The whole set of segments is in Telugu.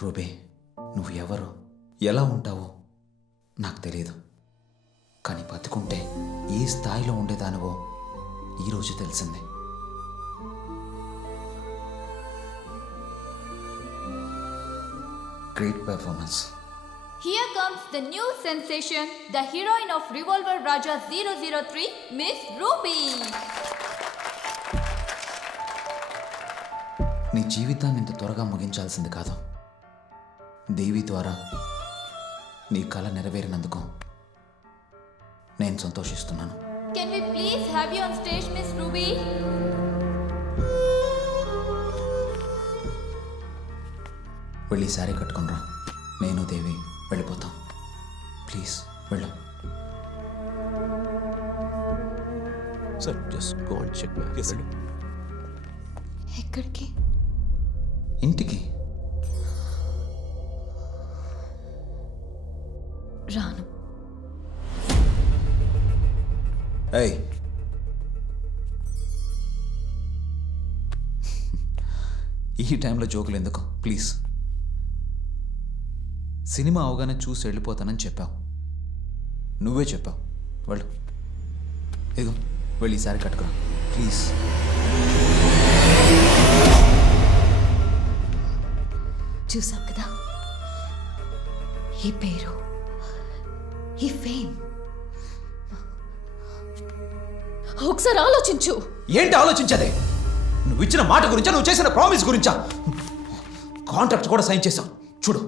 రూబీ, నువ్వు ఎవరు, ఎలా ఉంటావో నాకు తెలియదు. కానీ బతుకుంటే ఏ స్థాయిలో ఉండేదానివో ఈరోజు తెలిసింది. Great performance. Here comes the new sensation, the heroine of Revolver Raja 003, Miss Ruby. నీ జీవితాన్ని ఇంత త్వరగా ముగించాల్సింది కాదు. దేవి ద్వారా నీ కళ నెరవేరినందుకు నేను సంతోషిస్తున్నాను. Can we please have you on stage, Miss Ruby? వెళ్ళి శారీ కట్టుకునిరా. నేను దేవి వెళ్ళిపోతాం. ప్లీజ్ వెళ్ళు. Sir just go and check my. yes ఎక్కడికి? ఇంటికి. రాను. ఏయ్, ఈ టైంలో జోకులు ఎందుకు ప్లీజ్. సినిమా అవగానే చూసి వెళ్ళిపోతానని చెప్పావు. నువ్వే చెప్పావు. వెళ్ళు. ఇదిగో వెళ్ళి ఈసారి కట్టుకురా ప్లీజ్. చూసావు కదా, ఈ పేరు, ఈ ఫేమ్. ఒకసారి ఆలోచించు. ఏంటి ఆలోచించదే? నువ్వు ఇచ్చిన మాట గురించా, నువ్వు చేసిన ప్రామిస్ గురించా? కాంట్రాక్ట్ కూడా సైన్ చేశావు చూడు.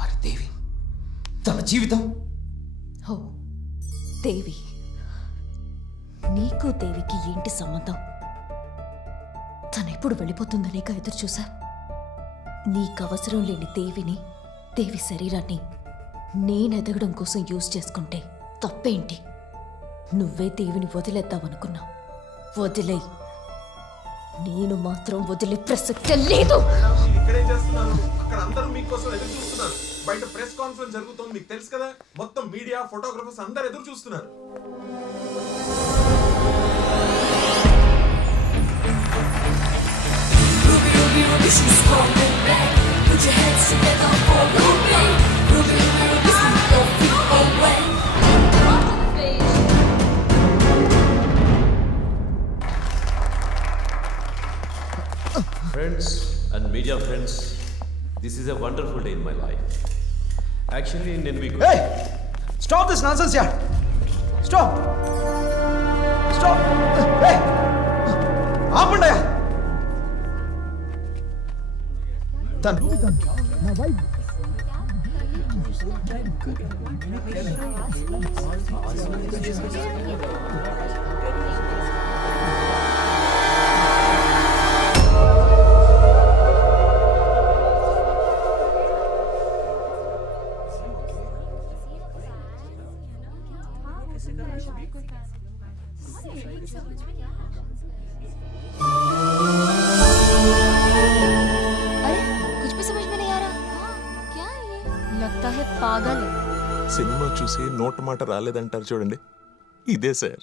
మరి దేవి, తన జీవితం. ఓ దేవి, నీకు దేవికి ఏంటి సంబంధం? తను ఎప్పుడు వెళ్ళిపోతుందనేక ఎదురు చూసా. నీకవసరం లేని దేవిని, దేవి శరీరాన్ని నేనెదగడం కోసం యూజ్ చేసుకుంటే తప్పేంటి? నువ్వే దేవిని వదిలేద్దామనుకున్నావు. వదిలేయి. నేను మాత్రం వదిలే ప్రసక్తే లేదు. ఇక్కడే చేస్తున్నాను, అక్కడ అందరూ మీకోసం ఎదురు చూస్తున్నారు. బయట ప్రెస్ కాన్ఫరెన్స్ జరుగుతుంది, మీకు తెలుసు కదా. మొత్తం మీడియా, ఫోటోగ్రఫర్స్ అందరూ ఎదురు చూస్తున్నారు. Friends and media friends, this is a wonderful day in my life. Actually, నేను మీకు Hey! Stop this nonsense here! Stop! Stop! Hey! ఆపండి. తను నా వైఫ్. సినిమా చూసి నోట మాట రాలేదంటారు చూడండి, ఇదే sir.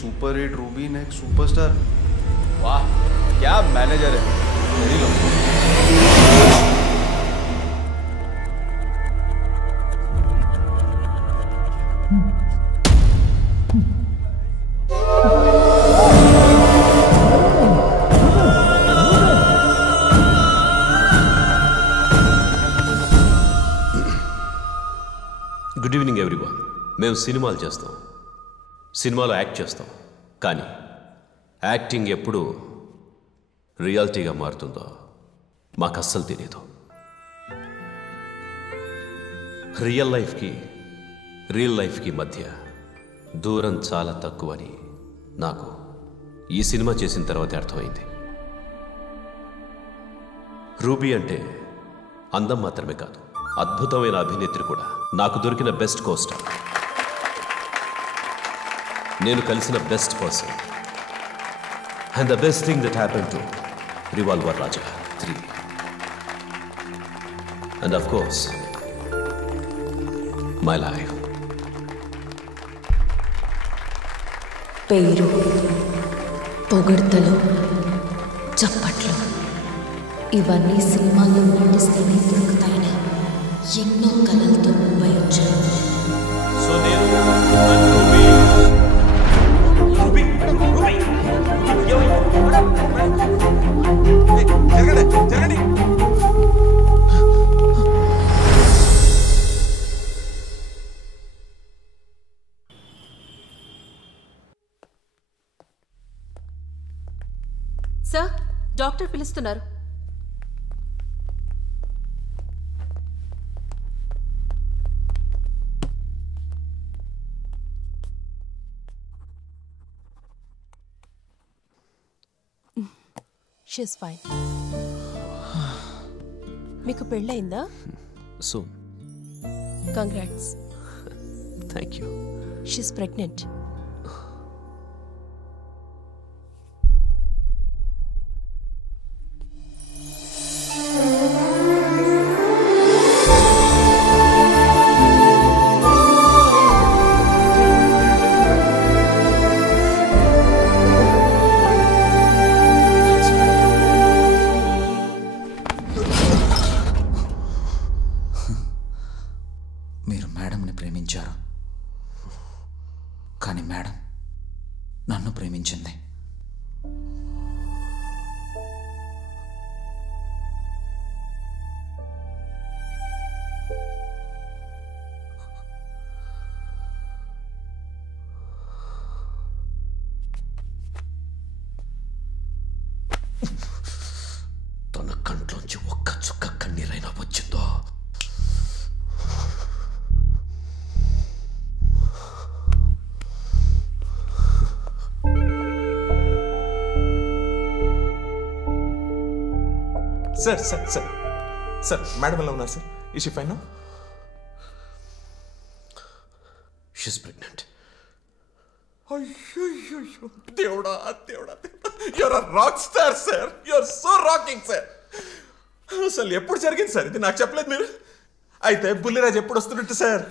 Super hit Ruby next superstar. वाह, क्या मैनेजर है. मेरी लो. Good evening everyone. మేము సినిమాలు చేస్తాం, సినిమాలో యాక్ట్ చేస్తాం. కానీ యాక్టింగ్ ఎప్పుడు రియాలిటీగా మారుతుందో మాకు అస్సలు తెలియదు. రియల్ లైఫ్కి మధ్య దూరం చాలా తక్కువని నాకు ఈ సినిమా చేసిన తర్వాతే అర్థమైంది. రూబీ అంటే అందం మాత్రమే కాదు, అద్భుతమైన అభినేత్రి కూడా. నాకు దొరికిన బెస్ట్ కోస్టార్, నేను కలిసిన best person, and the best thing that happen to revolver Raja 3. And of course my life. పేరు, పొగడ్తలు, చప్పట్లు ఇవన్నీ సినిమాల్లో నటిస్తేనే దొరుకుతాయని ఎన్నో కళలతో ముంబై వచ్చాను. సో నేను రూబీ జరగండి. సార్, డాక్టర్ పిలుస్తున్నారు. She's fine. మీకు పెళ్ళయిందా? Soon. Congrats. Thank you. She's pregnant. మీరు మేడంని ప్రేమించారు, కానీ మేడం నన్ను ప్రేమించింది. తన కంట్లోంచి ఒక్క చుక్క కన్నీరైనా వచ్చిందో sir sir sir sir madam ఎలా ఉన్నారు సార్? ఈ షీ ఫైన్? She's pregnant. అయ్యో దేవుడా దేవుడా, you're a rock star sir. You're so rocking sir. అసలు ఎప్పుడు జరిగింది సార్ ఇది? నాకు చెప్పలేదు మీరు. అయితే బుల్లిరాజ్ ఎప్పుడు వస్తున్నట్టు సార్?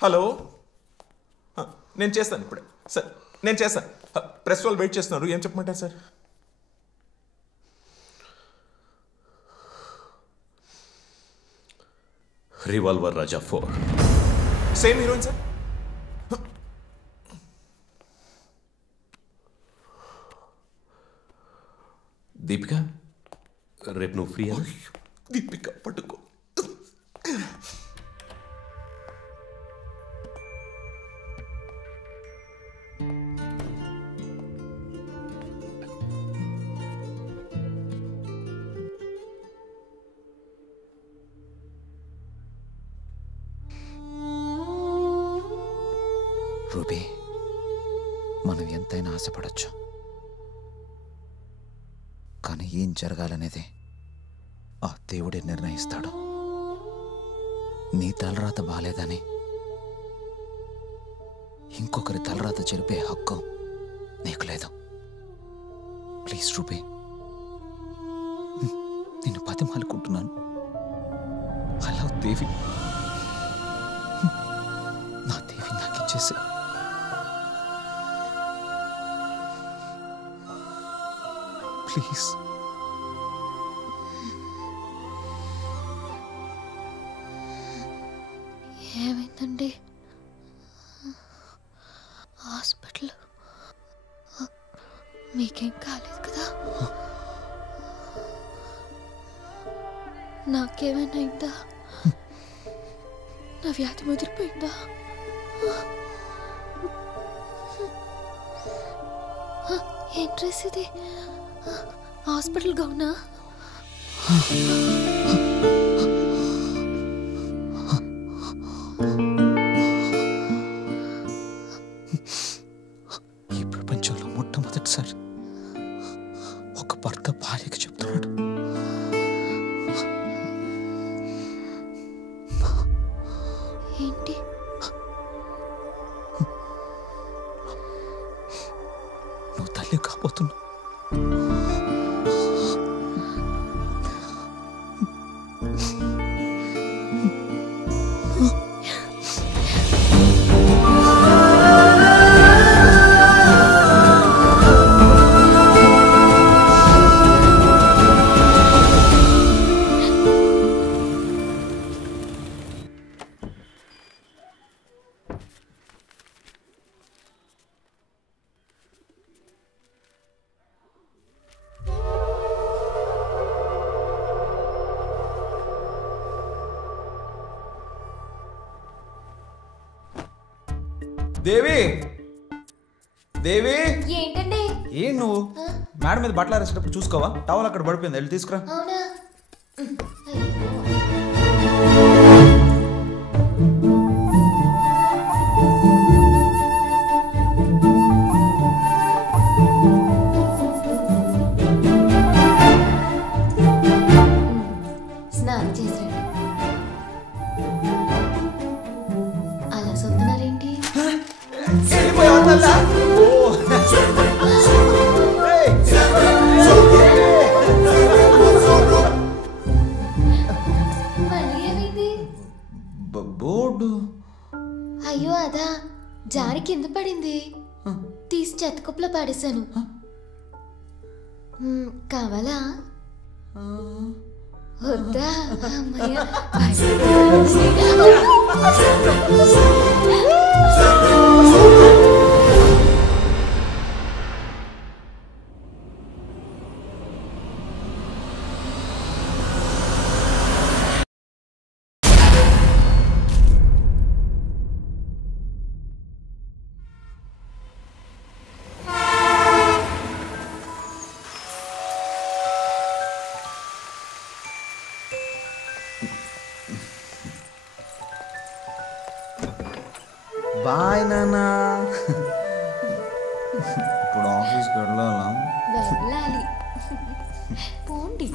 హలో, నేను చేస్తాను ఇప్పుడే సార్, నేను చేస్తాను. ప్రెస్ వాళ్ళు వెయిట్ చేస్తున్నారు, ఏం చెప్పమంటారు sir? Revolver Raja 4. Same heroine sir? Deepika, రేపు నువ్వు ఫ్రీ? దీపిక పట్టుకో. రూబీ, మనం ఎంతైనా ఆశపడచ్చు, కానీ ఏం జరగాలనేది ఆ దేవుడే నిర్ణయిస్తాడు. నీ తలరాత బాలేదని ఇంకొకరి తలరాత చెరిపే హక్కు నీకు లేదు. ప్లీజ్ రూబీ, నిన్ను బతిమాలుకుంటున్నాను. అలా దేవి, నా దేవి నాకు ఇచ్చేసి. ప్లీజ్. ఏమైందండి? హాస్పిటల్ మీకేం కాలేదు కదా? నాకేమైనా అయిందా? నా వ్యాధి ముదిరిపోయిందా? ఏం డ్రెస్ ఇది? హాస్పిటల్ గౌనా? దేవి దేవి ఏంటండి? ఏం నువ్వు మేడం మీద బట్టలు ఆరేసేటప్పుడు చూసుకోవా? టవల్ అక్కడ పడిపోయింది, వెళ్ళి తీసుకురా. అవునా? స్నానం చేసిరండి. అలా సొంతున్నారేంటి? మళ్ళీ ఏమైంది? బోర్డు. అయ్యో అదా, జారి కింద పడింది. తీసి చెత్తకుప్పలో పడేశాను. కావాలా? వద్దా? అమ్మయ్య. బాయ్ నానా. ఇప్పుడు ఆఫీస్కి వెళ్ళాలా? వెళ్ళాలి. పోండి.